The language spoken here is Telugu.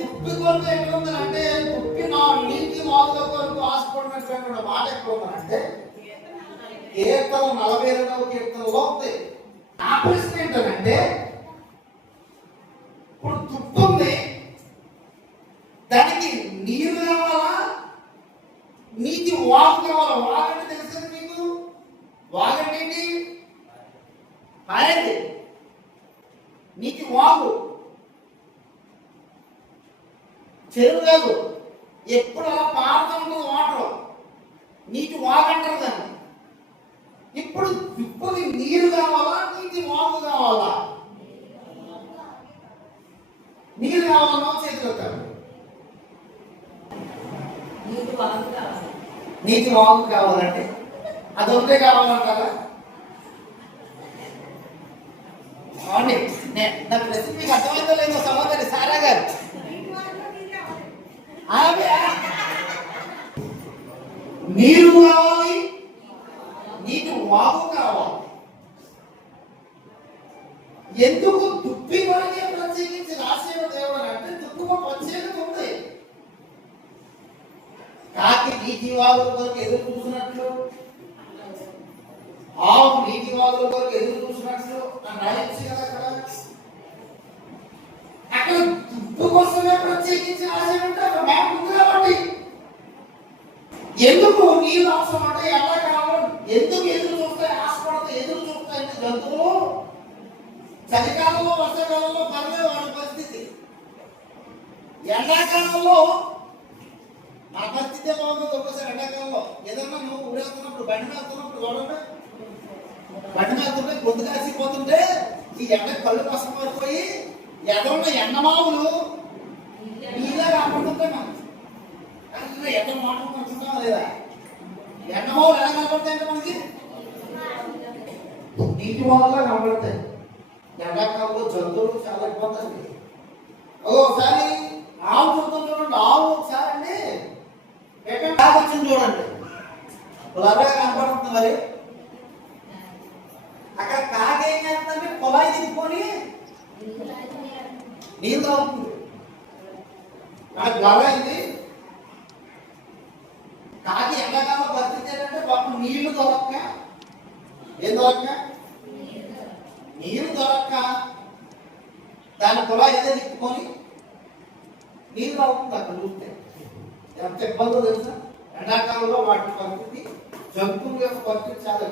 దుప్పి కొరకు ఎక్కడ ఉందంటే దుప్పి నా నీటి వాగుల కొరకు ఆశపడినటువంటి మాట ఎక్కడ ఉందంటే కీర్తన 42వ కీర్తనలో ఉంది. నా ప్రశ్న ఏంటంటే ఇప్పుడు దుప్పి ఉంది, దానికి నీరు కావాలా, నీటి వాగు కావాలా? వాగంటే తెలుసు మీకు, వాగంటే ఏంటి? పారేది నీటి వాగు, చెరువు కాదు, ఎప్పుడు అలా పారుతూ ఉంటుంది వాటర్, నీటి వాగు అంటారు దాన్ని. ఇప్పుడు దుప్పుకి నీరు కావాలా, నీటి వాగు కావాలా? నీరు కావాలన్నా చేతులు కాదు, నీటి వాగు కావాలంటే అది ఒకటే కావాలంటారా? అవునండి, నా ప్రశ్న మీకు అర్థమైందో లేదో సమాధానం సారా గారు. నీరు కావాలి, నీటి వాగు కావాలి. ఎందుకు దుప్పి వరకే ప్రత్యేకించి రాసిన దేవుడు అంటే దుప్పుకు ప్రత్యేకత ఉంది. కాకి నీటి వాగుల కొరకు ఎదురు చూసినట్లు, ఆవు నీటి వాగుల కొరకు ఎదురు చూసినట్లు అని రాయొచ్చు కదా. అక్కడ దుప్పు కోసమే ప్రత్యేకించి రాసేమంటే అక్కడ మాట ఉంది కాబట్టి. ఎందుకు నీళ్ళు అవసరం అంటే ఎండాకాలం ఎందుకు ఎదురు చూస్తాయి, ఆశపడతాయి, ఎదురు చూస్తాయంటే జంతువులు చలికాలంలో వర్షాకాలంలో పర్లేదు వాళ్ళ పరిస్థితి. ఎండాకాలంలో మన పరిస్థితి బాగుంది. ఒక్కసారి ఎండాకాలంలో ఏదన్నా నువ్వు ఊరేస్తున్నప్పుడు బండి మేస్తున్నప్పుడు చూడండి, బండి మేస్తుంటే గొంతు కాసిపోతుంటే ఈ ఎండ కళ్ళు కష్టం పడిపోయి ఎదన్న ఎండమావులు నీళ్ళ కనపడుతుంటాయి. మనం ఎండ మాట్లాడుకుంటున్నావా లేదా? ఎండమావులు ఎలా కనపడతాయంటే మనకి నీటి వాగులా కనపడతాయి. ఎండాకాలంలో జంతువులు చాలా ఇబ్బంది అండి. ఒకసారి ఆవు చూద్దాం చూడండి. ఆవు ఒకసారి అండి ఎక్కడ వచ్చింది చూడండి, పొలగా కనపడుతుంది. మరి అక్కడ కాకి ఏం చేస్తుందంటే పొలాయి తిప్పుకొని నీళ్ళు తాగుతుంది. నాకు గొడవైంది. కాకి ఎండాకాలం పరిస్థితి ఏంటంటే పాపం నీళ్లు దొరక్క, ఏం దొరక్క, నీరు దొరక్క దాని పొలాయి ఏదో తిప్పుకొని నీళ్ళు తాగుతుంది. అక్కడ చూస్తే ఎంత ఇబ్బందో తెలుసా? ఎండాకాలంలో వాటి పరిస్థితి, జంతువుల యొక్క పరిస్థితి చాలా